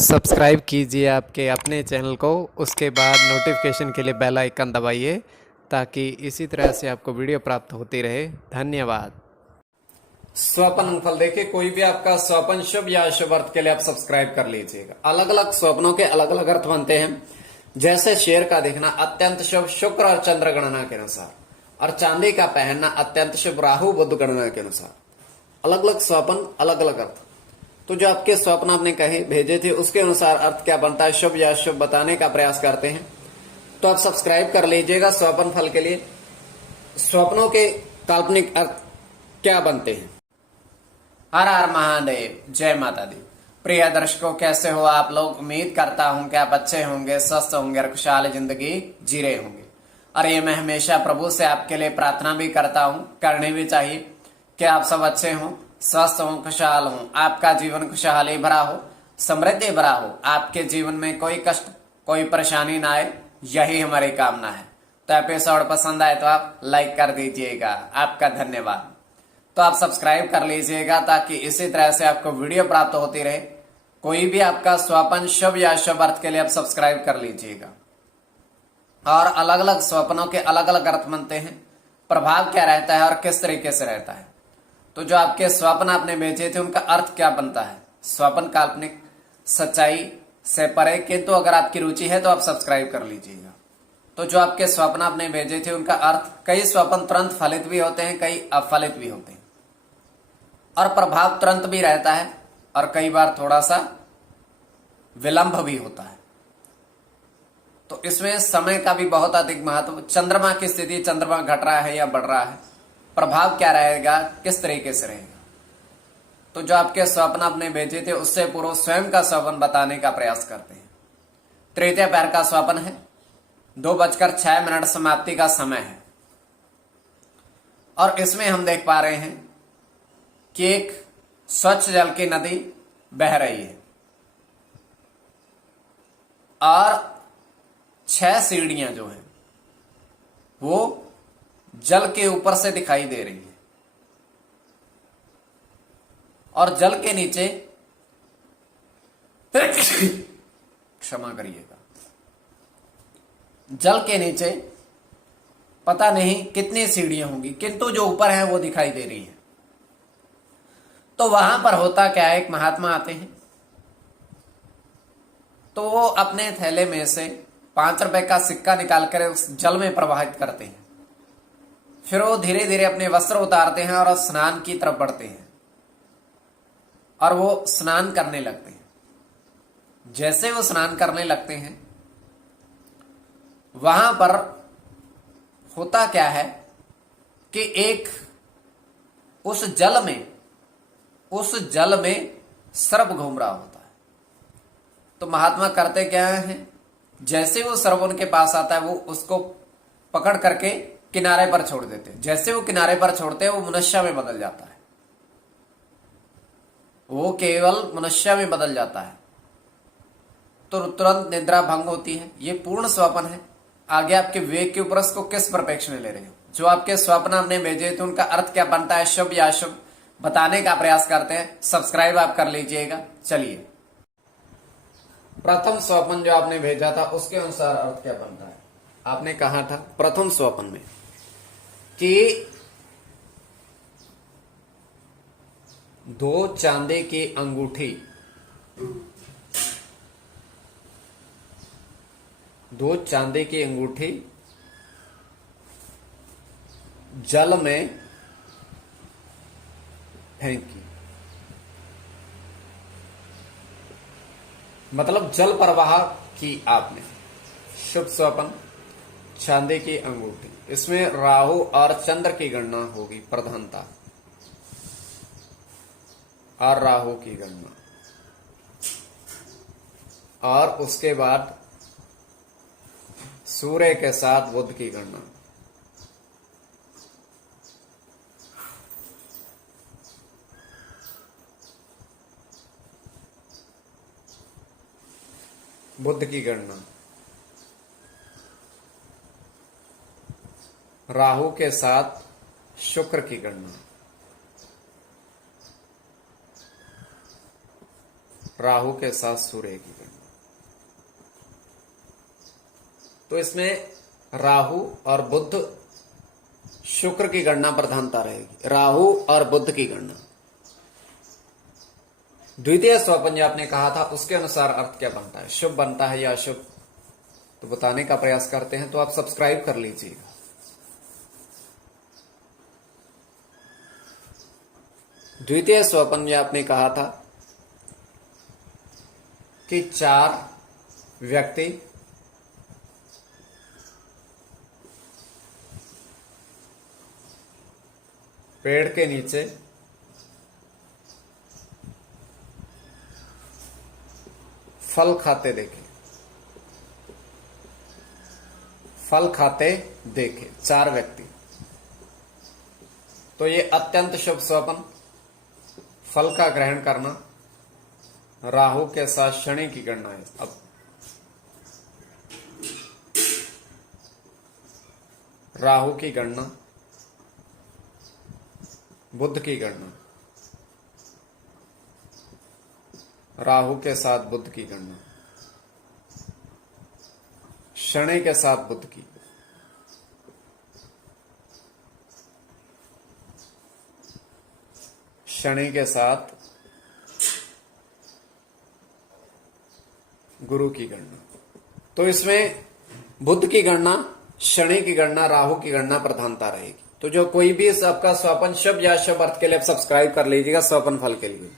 Subscribe कीजिए आपके अपने चैनल को, उसके बाद नोटिफिकेशन के लिए बेल आइकन दबाइए ताकि इसी तरह से आपको वीडियो प्राप्त होती रहे। धन्यवाद। स्वप्न फल देखिए, कोई भी आपका स्वप्न शुभ या अशुभ अर्थ के लिए आप सब्सक्राइब कर लीजिएगा। अलग अलग स्वप्नों के अलग अलग अर्थ बनते हैं। जैसे शेर का देखना अत्यंत शुभ शुक्र और चंद्र गणना के अनुसार, और चांदी का पहनना अत्यंत शुभ राहु बुध गणना के अनुसार। अलग अलग स्वप्न अलग अलग अर्थ। तो जो आपके स्वप्न आपने कहे भेजे थे उसके अनुसार अर्थ क्या बनता है, शुभ या अशुभ बताने का प्रयास करते हैं। तो आप सब्सक्राइब कर लीजिएगा स्वप्न फल के लिए। स्वप्नों के काल्पनिक अर्थ क्या बनते हैं। हर हर महादेव, जय माता दी। प्रिय दर्शकों, कैसे हो आप लोग? उम्मीद करता हूं कि आप अच्छे होंगे, स्वस्थ होंगे और खुशहाल जिंदगी जी रहे होंगे। और ये मैं हमेशा प्रभु से आपके लिए प्रार्थना भी करता हूं, करनी भी चाहिए कि आप सब अच्छे हों, स्वस्थ हों, खुशहाल हों, आपका जीवन खुशहाली भरा हो, समृद्धि भरा हो, आपके जीवन में कोई कष्ट कोई परेशानी ना आए, यही हमारी कामना है। तो एपिसोड पसंद आए तो आप लाइक कर दीजिएगा, आपका धन्यवाद। तो आप सब्सक्राइब कर लीजिएगा ताकि इसी तरह से आपको वीडियो प्राप्त होती रहे। कोई भी आपका स्वप्न शुभ या अशुभ अर्थ के लिए आप सब्सक्राइब कर लीजिएगा। और अलग अलग स्वप्नों के अलग अलग अर्थ बनते हैं। प्रभाव क्या रहता है और किस तरीके से रहता है। तो जो आपके स्वप्न आपने भेजे थे उनका अर्थ क्या बनता है। स्वप्न काल्पनिक सच्चाई से परे, किंतु अगर आपकी रुचि है तो आप सब्सक्राइब कर लीजिएगा। तो जो आपके स्वप्न आपने भेजे थे उनका अर्थ, कई स्वप्न तुरंत फलित भी होते हैं, कई अफलित भी होते हैं, और प्रभाव तुरंत भी रहता है और कई बार थोड़ा सा विलंब भी होता है। तो इसमें समय का भी बहुत अधिक महत्व। चंद्रमा की स्थिति, चंद्रमा घट रहा है या बढ़ रहा है, प्रभाव क्या रहेगा, किस तरीके से रहेगा। तो जो आपके स्वप्न आपने भेजे थे उससे पूर्व स्वयं का स्वप्न बताने का प्रयास करते हैं। तृतीय पैर का स्वप्न है, 2:06 समाप्ति का समय है। और इसमें हम देख पा रहे हैं कि एक स्वच्छ जल की नदी बह रही है और 6 सीढ़ियां जो हैं वो जल के ऊपर से दिखाई दे रही है। और जल के नीचे क्षमा करिएगा, जल के नीचे पता नहीं कितनी सीढ़ियां होंगी, किंतु जो ऊपर है वो दिखाई दे रही है। तो वहां पर होता क्या है, एक महात्मा आते हैं। तो वो अपने थैले में से 5 रुपए का सिक्का निकालकर उस जल में प्रवाहित करते हैं। फिर वो धीरे धीरे अपने वस्त्र उतारते हैं और स्नान की तरफ बढ़ते हैं और वो स्नान करने लगते हैं। जैसे वो स्नान करने लगते हैं, वहां पर होता क्या है कि एक उस जल में सर्प घूम रहा होता है। तो महात्मा करते क्या है, जैसे वो सर्प उनके पास आता है वो उसको पकड़ करके किनारे पर छोड़ देते हैं। जैसे वो किनारे पर छोड़ते हैं वो मनुष्य में बदल जाता है, वो केवल मनुष्य में बदल जाता है। तो तुरंत निद्रा भंग होती है। ये पूर्ण स्वप्न है। आगे आपके विवेक के ऊपर उसको किस परिप्रेक्ष्य में ले रहे हो। जो आपके स्वप्न आपने भेजे थे उनका अर्थ क्या बनता है, शुभ या अशुभ, बताने का प्रयास करते हैं। सब्सक्राइब आप कर लीजिएगा। चलिए, प्रथम स्वप्न जो आपने भेजा था उसके अनुसार अर्थ क्या बनता है। आपने कहा था प्रथम स्वप्न में कि 2 चांदी की अंगूठी, 2 चांदी की अंगूठी जल में फेंकी। मतलब जल प्रवाह की आपने। शुभ स्वप्न, चांदी की अंगूठी, इसमें राहु और चंद्र की गणना होगी प्रधानता, और राहु की गणना, और उसके बाद सूर्य के साथ बुध की गणना। बुध की गणना, राहु के साथ शुक्र की गणना, राहु के साथ सूर्य की गणना। तो इसमें राहु और बुध शुक्र की गणना प्रधानता रहेगी, राहु और बुध की गणना। द्वितीय स्वपन जो आपने कहा था उसके अनुसार अर्थ क्या बनता है, शुभ बनता है या अशुभ, तो बताने का प्रयास करते हैं। तो आप सब्सक्राइब कर लीजिएगा। द्वितीय स्वपन में आपने कहा था कि 4 व्यक्ति पेड़ के नीचे फल खाते देखे, फल खाते देखे 4 व्यक्ति। तो ये अत्यंत शुभ स्वप्न, फल का ग्रहण करना, राहु के साथ शनि की गणना है। अब राहु की गणना, बुध की गणना, राहु के साथ बुध की गणना, शनि के साथ बुध की, शनि के साथ गुरु की गणना। तो इसमें बुध की गणना, शनि की गणना, राहु की गणना प्रधानता रहेगी। तो जो कोई भी आपका स्वपन शुभ या शुभ अर्थ के लिए आप सब्सक्राइब कर लीजिएगा स्वपन फल के लिए।